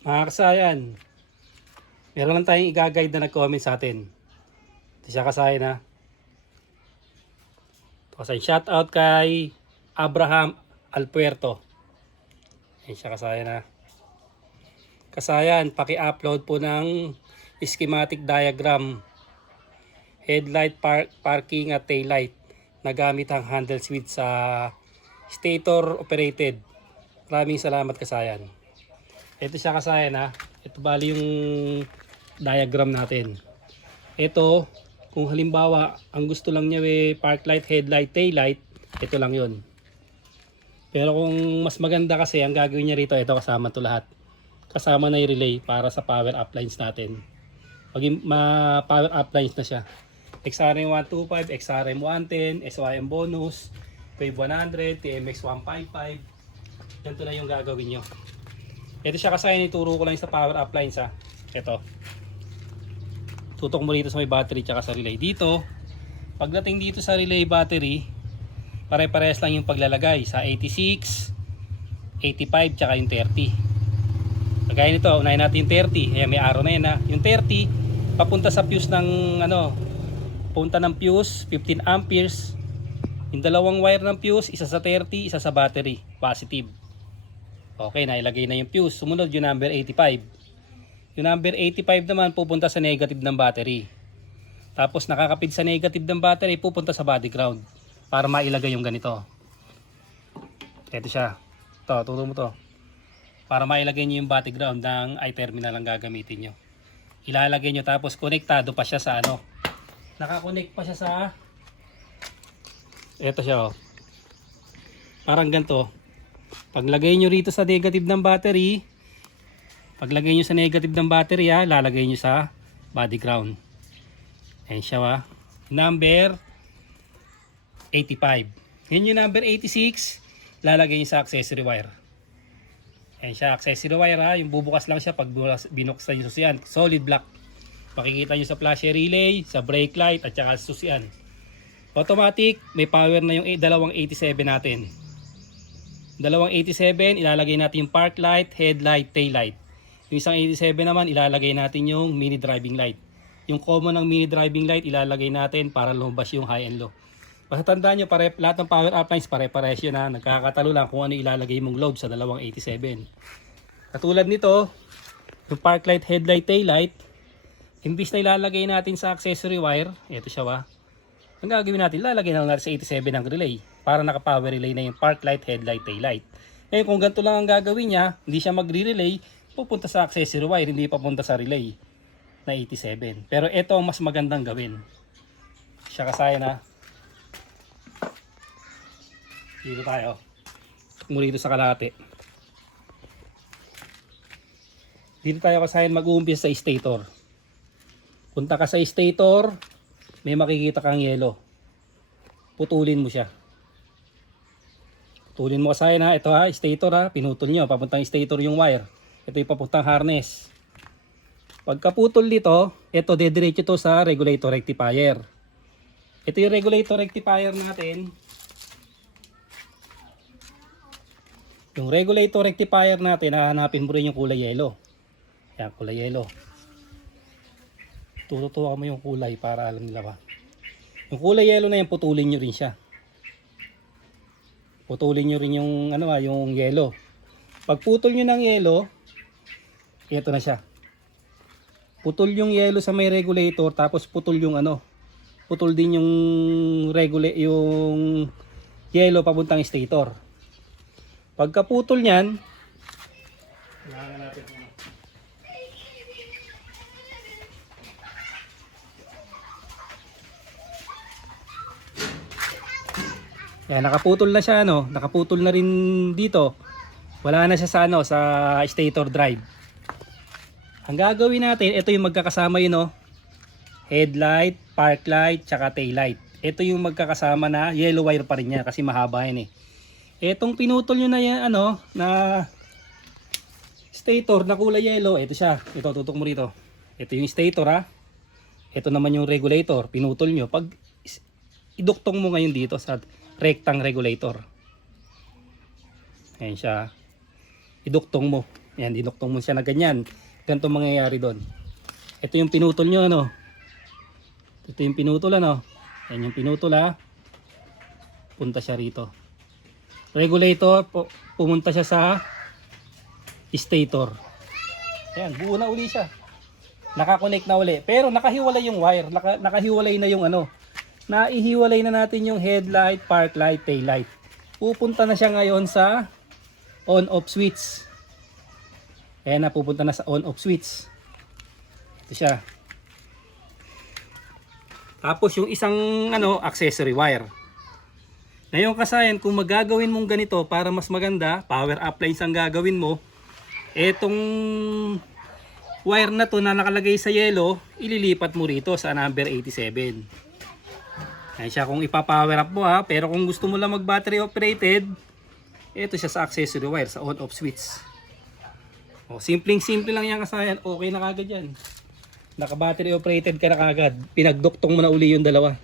Mga kasayan, meron lang tayong i-guide na nag-comment sa atin. Ito siya kasayan ha. Kasayan, shout out kay Abraham Alpuerto. Ayan siya kasayan ha. Kasayan, paki-upload po ng schematic diagram, headlight, parking at taillight na gamit ang handle switch sa stator operated. Maraming salamat kasayan. Ito siya kasayan ha. Ito bali yung diagram natin. Ito, kung halimbawa ang gusto lang niya park light, headlight, taillight, ito lang yun. Pero kung mas maganda kasi ang gagawin niya rito, ito kasama to lahat. Kasama na yung relay para sa power uplines natin. Pag power uplines na siya. XRM 125, XRM 110, SYM bonus, Wave 100, TMX 155. Ganito na yung gagawin nyo. Ito siya kasi ituro ko lang sa power uplines ha. Ito. Tutok mo dito sa may battery tsaka sa relay. Dito, pagdating dito sa relay battery, pare-parehas lang yung paglalagay sa 86, 85 tsaka yung 30. Kagaya nito, unahin natin yung 30. Ayan, may arrow na yan ha. Yung 30, papunta sa fuse ng punta ng fuse, 15 amperes. Yung dalawang wire ng fuse, isa sa 30, isa sa battery, positive. Okay, nailagay na yung fuse. Sumunod yung number 85. Yung number 85 naman pupunta sa negative ng battery. Tapos nakakapid sa negative ng battery, pupunta sa body ground para mailagay yung ganito. Ito siya. Ito, turo mo to. Para mailagay nyo yung body ground ng I-terminal ang gagamitin nyo. Ilalagay nyo tapos konektado pa siya sa ano. Nakakonect pa siya sa... Ito siya oh. Parang ganito. Paglagay nyo rito sa negative ng battery, paglagay nyo sa negative ng battery lalagay nyo sa body ground. Ayan siya number 85. Yun yung number 86, lalagay nyo sa accessory wire. Ayan siya, accessory wire yung bubukas lang siya pag binuksan yung susian. Solid black. Makikita nyo sa flasher relay, sa brake light at saka sa susian. Automatic, may power na yung dalawang 87 natin. Dalawang 87, ilalagay natin yung park light, headlight, tail light. Yung isang 87 naman, ilalagay natin yung mini driving light. Yung common ng mini driving light, ilalagay natin para lumabas yung high and low. Basta tandaan nyo, lahat ng power uplines pare-pares yun nagkakatalo lang kung ano ilalagay mong load sa dalawang 87. Katulad nito, yung park light, headlight, tail light, imbis na ilalagay natin sa accessory wire, ito siya ang gagawin natin, lalagay na lang natin sa 87 ng relay para naka-power relay na yung park light, headlight, tail light. Ngayon kung ganito lang ang gagawin niya, hindi siya magre-relay, pupunta sa accessory wire, hindi papunta sa relay na 87. Pero ito ang mas magandang gawin. Siya kasaya na. Dito tayo. Muli dito sa kalahati. Dito tayo kasayan mag-uumpisa sa stator. Punta ka sa stator, may makikita kang yellow. Putulin mo siya. Putulin mo kasayan ito stator pinutol nyo, papuntang stator yung wire. Ito yung papuntang harness. Pagkaputol dito, ito dediretso to sa regulator rectifier. Ito yung regulator rectifier natin. Yung regulator rectifier natin, hahanapin mo rin yung kulay yellow. Yan, kulay yellow. Tututuwa mo yung kulay para alam nila ba. Yung kulay yellow na yan, putulin nyo rin siya. Putulin nyo rin yung yung yellow. Pag putol nyo ng yellow, ito na siya. Putol yung yellow sa may regulator, tapos putol yung putol din yung yung yellow papuntang stator. Pagka putol niyan, natin yan, nakaputol na siya nakaputol na rin dito. Wala na siya sa sa stator drive. Ang gagawin natin, ito yung magkakasama yun headlight, park light, tsaka tail light. Ito yung magkakasama na yellow wire pa rin niya kasi mahaba yan Etong pinutol nyo na yan na stator na kulay yellow, ito siya. Ito tutok mo rito. Ito yung stator Ito naman yung regulator, pinutol nyo. Pag iduktong mo ngayon dito sa rectang regulator. Ayan siya. Iduktong mo. Ayan, dinuktong mo siya na ganyan. Ganito mangyayari doon. Ito yung pinutol nyo, ano. Ito yung pinutol, ano. Ayan yung pinutol, ha. Punta siya rito. Regulator, pumunta siya sa stator. Ayan, buo na uli siya. Nakakonect na uli. Pero nakahiwalay yung wire. Nakahiwalay na yung ano. Naihiwalay na natin yung headlight, park light, tail light. Pupunta na siya ngayon sa on-off switch. Ayan na, pupunta na sa on-off switch. Ito siya. Tapos yung isang ano, accessory wire. Ngayon kasayan, kung magagawin mong ganito para mas maganda, power appliance ang gagawin mo, etong wire na to na nakalagay sa yellow, ililipat mo rito sa number 87. Ayan siya kung ipa-power up mo, ha. Pero kung gusto mo lang mag battery operated, ito siya sa accessory wire, sa on-off switch. O, simpleng-simple lang yan kasayan, okay na kagad yan. Naka battery operated ka na kagad. Pinagduktong mo na uli yung dalawa.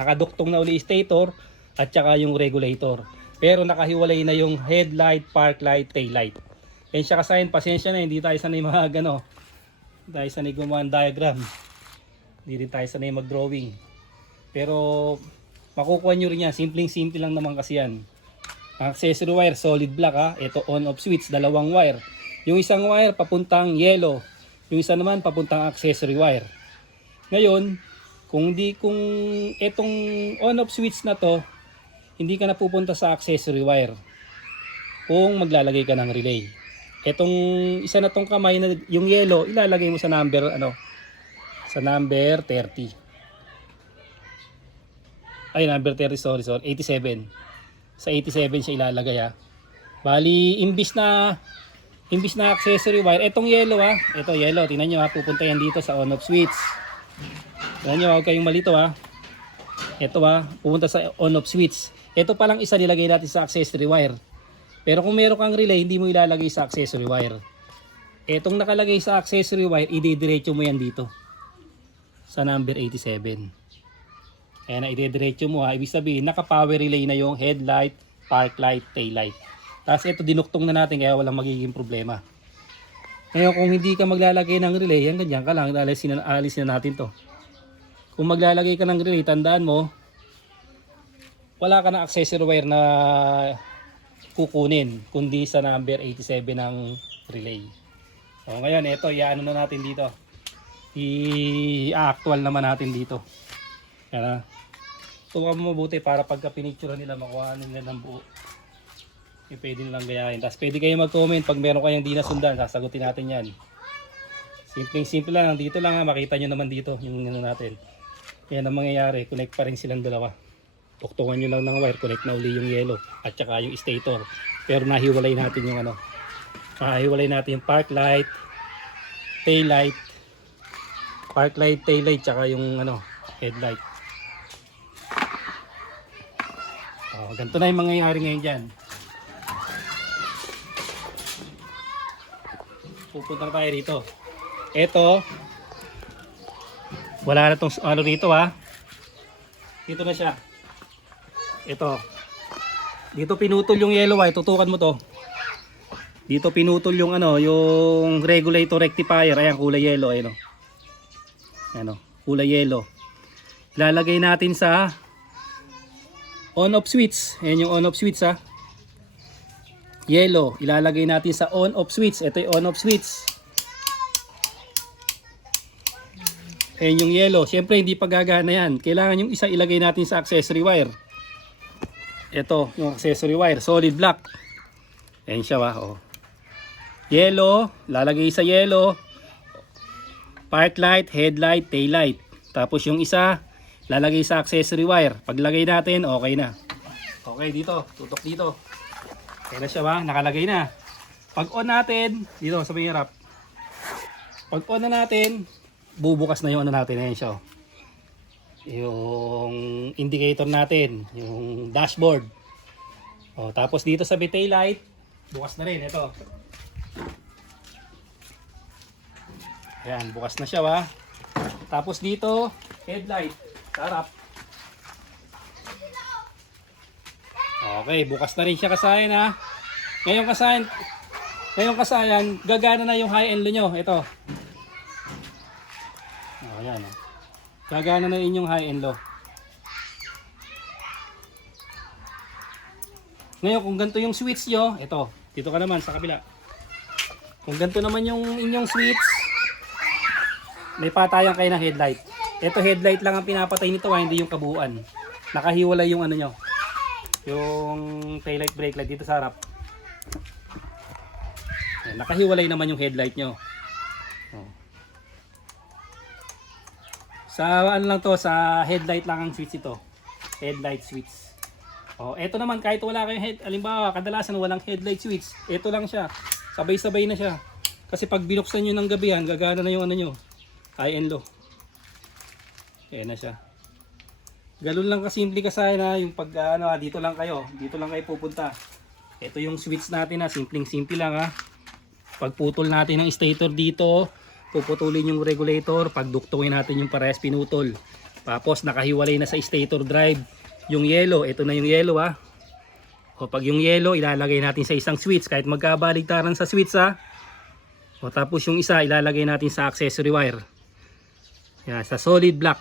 Nakaduktong na uli stator at saka yung regulator. Pero nakahiwalay na yung headlight, park light, tail light. Yan siya kasayan, pasensya na, hindi tayo sanay mag-ano. Hindi tayo sanay gumawa ng diagram. Hindi rin tayo sanay mag-drawing. Pero makukuha nyo rin yan. Simpleng-simple lang naman kasi yan. Ang accessory wire, solid black, ha. Ito on-off switch, dalawang wire. Yung isang wire papuntang yellow. Yung isa naman papuntang accessory wire. Ngayon, kung itong on-off switch na to, hindi ka na pupunta sa accessory wire. Kung maglalagay ka ng relay. Itong isa na tong kamay na yung yellow, ilalagay mo sa number sa number 30. Ay, number 30, sorry, 87. Sa 87 siya ilalagay, ha. Bali, imbis na accessory wire, etong yellow, ha. Ito yellow, tingnan nyo, ha. Pupunta yan dito sa on-off switch. Tingnan nyo, huwag kayong malito, ha. Ito, ha, pupunta sa on-off switch. Ito palang isa nilagay natin sa accessory wire. Pero kung meron kang relay, hindi mo ilalagay sa accessory wire. Etong nakalagay sa accessory wire, idediretso mo yan dito sa number 87. Ayan na, idediretso mo, ha. Ibig sabihin, naka-power relay na yung headlight, park light, tail light. Tapos ito, dinuktong na natin kaya walang magiging problema. Ngayon, kung hindi ka maglalagay ng relay, yan ganyan ka lang, alisin na natin to. Kung maglalagay ka ng relay, tandaan mo, wala ka na accessory wire na kukunin, kundi sa number 87 ng relay. So ngayon, ito, i-ano na natin dito. I-actual naman natin dito. Yan, tuwa mo mabuti para pagka pinicture nila, makuha nila ng buo. Pwede nilang gayahin. Tapos pwede kayo mag-comment pag meron kayong di nasundan, sasagutin natin yan. Simpleng-simple lang, dito lang, ha. Makita nyo naman dito yung ano natin. Yan ang mangyayari, connect pa rin silang dalawa. Tuktungan nyo lang ng wire, connect na uli yung yellow at saka yung stator. Pero nahiwalay natin yung ano, nahiwalay natin yung park light, tail light, park light, tail light, saka yung ano, headlight. Ganito na yung mangyayari ngayon dyan. Pupunta tayo rito. Ito, wala na tong ano rito, ha. Dito na siya. Ito. Dito pinutol yung yellow wire, tutukan mo to. Dito pinutol yung ano, yung regulator rectifier, ayan kulay yellow, ayun oh. Ayan oh, kulay yellow. Ilalagay natin sa on-off switch. Ayan yung on-off switch, ha. Yellow, ilalagay natin sa on-off switch. Ito yung on-off switch. Ayan yung yellow. Siyempre hindi pa gagana yan. Kailangan yung isa ilagay natin sa accessory wire. Ito yung accessory wire, solid black. Ayan siya, oh. Yellow, lalagay sa yellow. Park light, headlight, tail light. Tapos yung isa, lalagay sa accessory wire. Paglagay natin, okay na. Okay, dito, tutok dito. Okay na siya, ba? Nakalagay na. Pag on natin, dito sa may harap. Pag on na natin, bubukas na yung ano natin. Ayan siya, oh. Yung indicator natin, yung dashboard. Oh, tapos dito sa tail light, bukas na rin ito. Ayan, bukas na siya, ba? Tapos dito, headlight, sarap. Okay, bukas na rin siya kasayan, ha. Ngayong kasayan, gagana na yung high and low nyo. Ito. Ayan. Gagana na inyong high and low. Ngayon, kung ganito yung switch nyo, ito. Dito ka naman sa kabila. Kung ganito naman yung inyong switch, may patayan kayo ng headlight. Ito headlight lang ang pinapatay nito, hindi yung kabuuan. Nakahiwalay yung ano nyo. Yung taillight, brake light dito sa harap. Ayan, nakahiwalay naman yung headlight nyo. Sa ano lang to, sa headlight lang ang switch ito. Headlight switch. Ito naman kahit wala kayong halimbawa, kadalasan walang headlight switch. Ito lang siya. Sabay-sabay na siya. Kasi pag binuksan nyo ng gabihan, gagana na yung ano nyo. High and low. Ayan na siya. Ganun lang kasimple kasaya na yung pag dito lang kayo pupunta. Ito yung switch natin na simpleng-simple lang ha. Pagputol natin ng stator dito, puputulin yung regulator, pagduktungin natin yung parehas pinutol. Tapos nakahiwalay na sa stator drive yung yellow. Ito na yung yellow ha. Pag yung yellow ilalagay natin sa isang switch kahit magkabaligtaran sa switch ha. Tapos yung isa ilalagay natin sa accessory wire. Yan, sa solid block.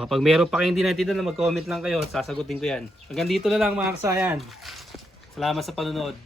Pag meron pa kayong hindi naintindihan, mag-comment lang kayo at sasagutin ko yan. Hanggang dito na lang mga kasayan. Salamat sa panonood.